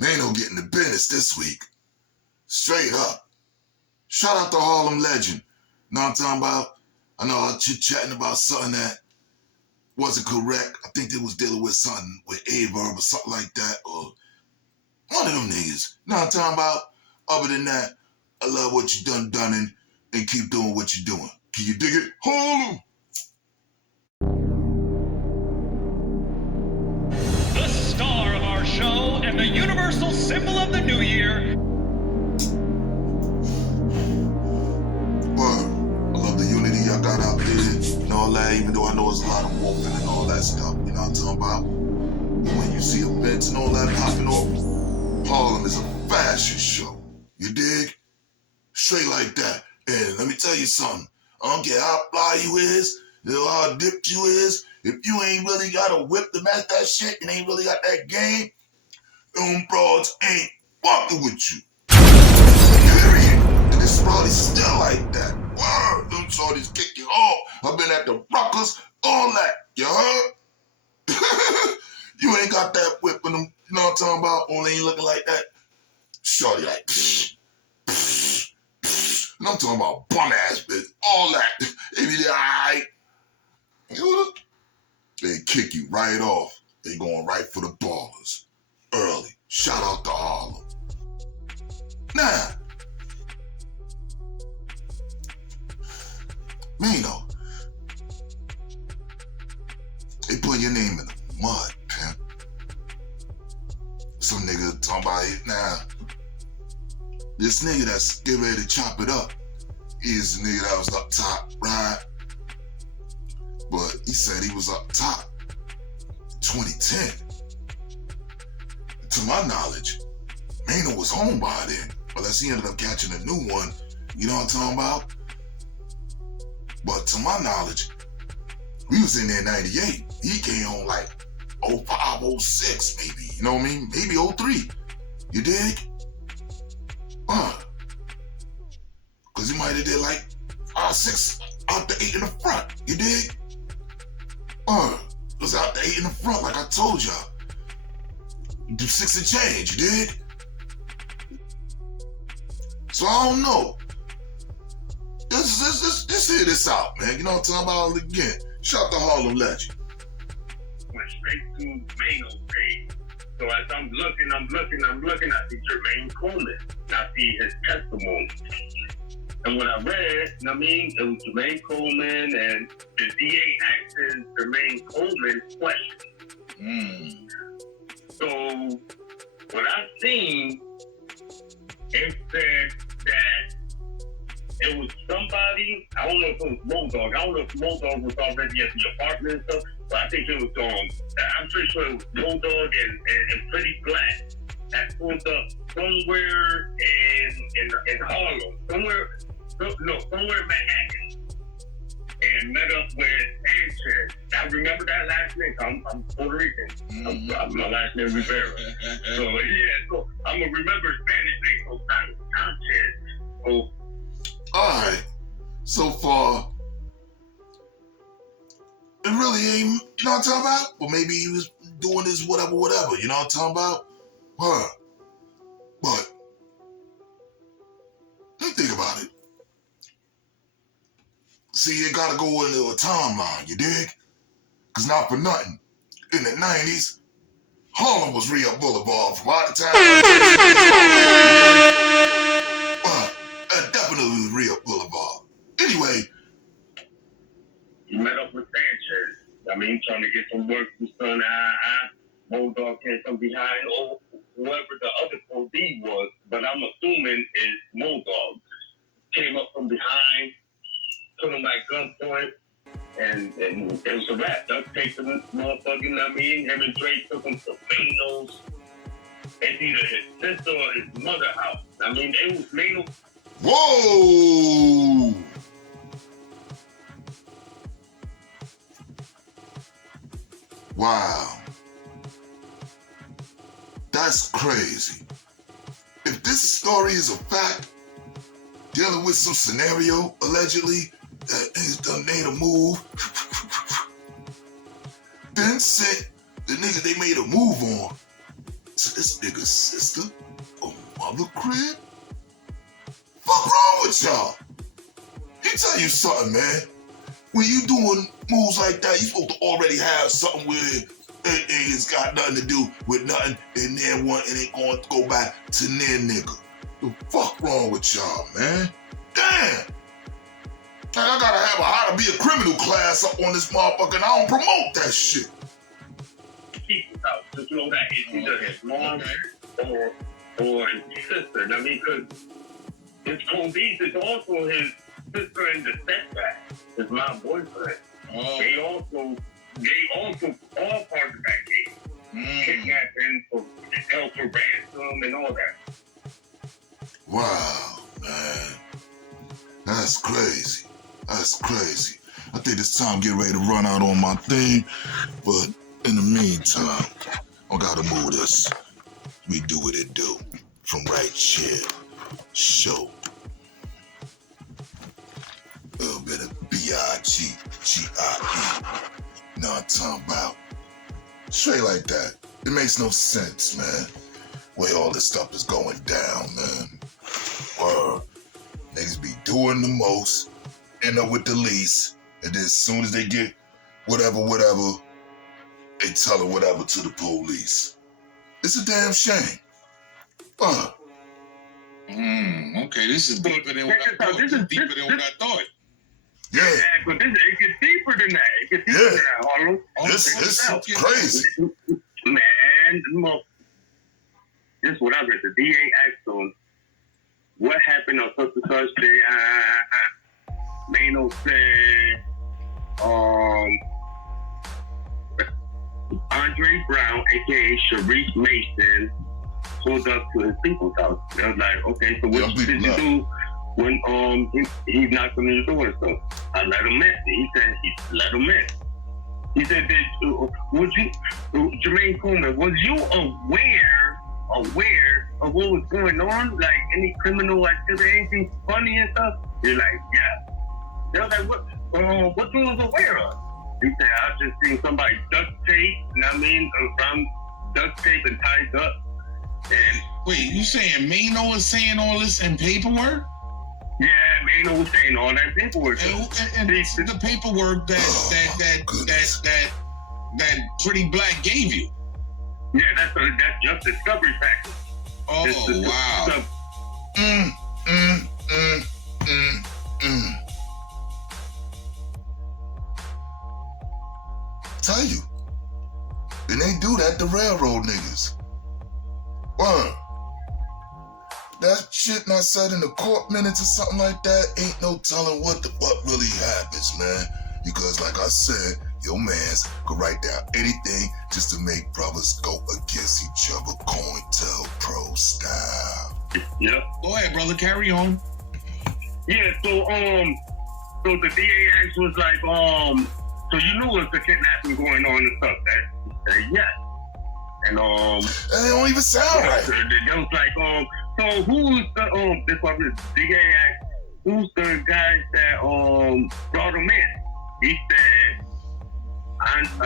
Maino getting the business this week. Straight up. Shout out to Harlem legend. Know what I'm talking about? I know I was chit-chatting about something that wasn't correct. I think they was dealing with something with A-Verb or something like that, or one of them niggas. Know what I'm talking about? Other than that, I love what you done and keep doing what you're doing. Can you dig it? Harlem! The star of our show and the universal symbol of the new year. Word. I love the unity y'all got out there and all that, even though I know it's a lot of wolfing and all that stuff. You know what I'm talking about? When you see events and all that popping off, Harlem is a fashion show. You dig? Straight like that. And let me tell you something. I don't care how fly you is, how dipped you is. If you ain't really got a whip to match that shit and ain't really got that game, them broads ain't fucking with you. Period. And this probably still like that. Word. Them shorties kick you off. I've been at the Ruckers, all that. You heard? You ain't got that whip in them. You know what I'm talking about? Only ain't looking like that. Shorty like, psh, psh, psh. And I'm talking about bum ass bitch. All that. They be there, alright. They kick you right off. They going right for the ballers. Early. Shout out to Harlem. Now, Maino, they put your name in the mud, pimp. Some nigga talking about it now. This nigga that's getting ready to chop it up is the nigga that was up top, right? But he said he was up top in 2010. To my knowledge, Maino was home by then, unless he ended up catching a new one. You know what I'm talking about? But to my knowledge, we was in there in 98. He came home like 05, 06 maybe. You know what I mean? Maybe 03. You dig? Cause he might have did like 5, 6 out the 8 in the front. You dig? It was out the 8 in the front like I told y'all. You do 6 and change, you dig? So I don't know. Just hear this out, man. You know what I'm talking about? Again, shout out to Harlem legend. Went straight to Maino's page. So as I'm looking, I see Jermaine Coleman. I see his testimony. And when I read, it was Jermaine Coleman, and the DA asked Jermaine Coleman questions. So what I seen, it said that it was somebody, I don't know if it was Moldog. I don't know if Moldog was already at the apartment and stuff, but I think it was I'm pretty sure it was Moldog and Pretty Black that pulled up somewhere in Harlem, somewhere in Manhattan, and met up with Sanchez. I remember that last name. I'm Puerto Rican. My last name is Rivera. So I'm gonna remember Spanish name. So Sanchez. So. Alright, so far, it really ain't, you know what I'm talking about? Well, maybe he was doing this whatever, you know what I'm talking about? But, let me think about it. See, you gotta go into a timeline, you dig? Cause not for nothing, in the 90s, Harlem was Re-Up Boulevard from out of town. Definitely was Re-Up Boulevard. Anyway. He met up with Sanchez. Trying to get some work from Son. Moldog came from behind, or whoever the other OD was, but I'm assuming is Moldog. Came up from behind, put him at gunpoint, and it was a wrap. Duck taped him, motherfucking, him and Dre took him to Maino's. It's either his sister or his mother house. It was Maino. Whoa! Wow. That's crazy. If this story is a fact, dealing with some scenario, allegedly, that he's done made a move, then sent the nigga they made a move on to this nigga's sister or mother crib? What's wrong with y'all? He tell you something, man. When you doing moves like that, you supposed to already have something where it's got nothing to do with nothing, and then one, and it going to go back to their nigga. The fuck wrong with y'all, man? Damn! I gotta have a how to be a criminal class up on this motherfucker, and I don't promote that shit. People's house, just know that it's either his mom or his sister. I mean, because his Kobe's is also his sister in the stepback, is my boyfriend. Oh. They also all part of that case. Kidnapping, held for ransom, and all that. Wow, man. That's crazy. That's crazy. I think it's time to get ready to run out on my thing, but in the meantime, I gotta move this. We do what it do. From right here. Show. A little bit of B-I-G-G-I-E. Know what I'm talking about? Straight like that. It makes no sense, man. Way all this stuff is going down, man. Niggas be doing the most, end up with the least, and then as soon as they get whatever, they tell it whatever to the police. It's a damn shame. Okay, this is deeper than what I thought. This is deeper than what I thought. Yeah. But it gets deeper than that. It gets deeper than that, Harlow. This is crazy. Man, this is what I read. The DA asked him, what happened on such and such day? Maino said, Andre Brown, a.k.a. Sharice Mason, pulled up to his people's house. I was like, okay, so what did you do when he knocked on his door and stuff? I let him in. He said he let him in. He said, Jermaine Coleman, was you aware of what was going on? Like any criminal activity, anything funny and stuff? He's like, yeah. They was like, what you was aware of? He said, I've just seen somebody duct tape, around duct tape and tied up. And wait, you saying Maino is saying all this in paperwork? Yeah, Maino was saying all that paperwork. And the paperwork that Pretty Black gave you. Yeah, that's just discovery package. Oh, wow. Tell you. And they do that to railroad niggas. That shit not said in the court minutes or something like that, ain't no telling what really happens, man. Because like I said, your mans could write down anything just to make brothers go against each other, COINTELPRO style. Yep. Go ahead, brother, carry on. Yeah, so the DA act was like, so you knew it was a kidnapping going on and stuff, right? Yes. And they don't even sound right. They was like, so who's the this was the DA act, who's the guy that brought him in? He said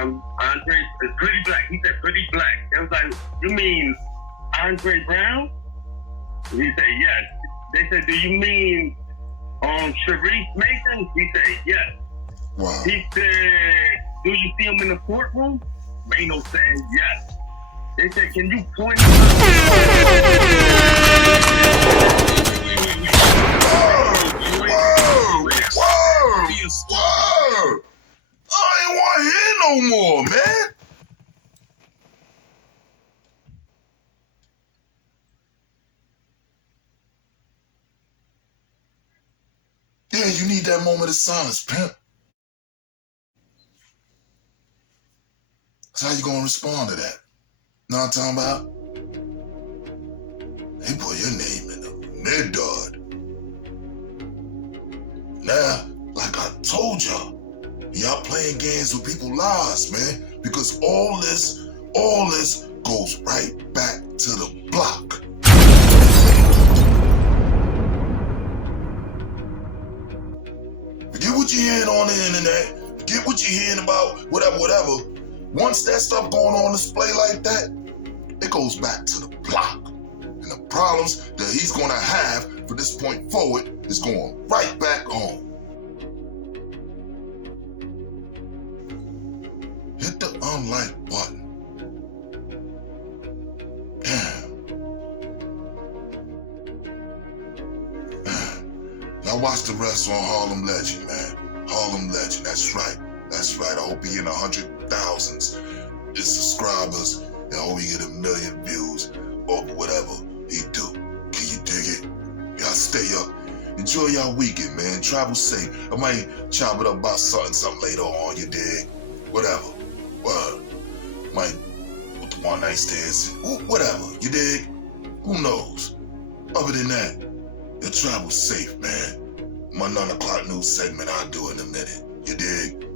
Andre is Pretty Black. He said Pretty Black. They was like, you mean Andre Brown? He said yes. They said, do you mean Sharice Mason? He said yes. Wow. He said, do you see him in the courtroom? Maino said yes. They said, can you point him Whoa! I ain't want to hear no more, man. Yeah, you need that moment of silence, pimp. So how you gonna respond to that? Know what I'm talking about? They put your name in the mid-dard. Now, like I told y'all playing games with people's lives, man. Because all this goes right back to the block. Forget what you're hearing on the internet. Forget what you're hearing about whatever. Once that stuff going on display like that, it goes back to the block. And the problems that he's gonna have from this point forward is going right back home. Hit the unlike button. Damn. Now watch the rest on Harlem Legend, man. Harlem Legend, that's right. That's right. I hope he in 100,000s subscribers. And I hope he get 1 million views or whatever he do. Can you dig it? Y'all stay up. Enjoy y'all weekend, man. Travel safe. I might chop it up about something later on, you dig? Whatever. Word. Might with the one night stands. Whatever. You dig? Who knows? Other than that, you travel safe, man. My 9 o'clock news segment I'll do in a minute. You dig?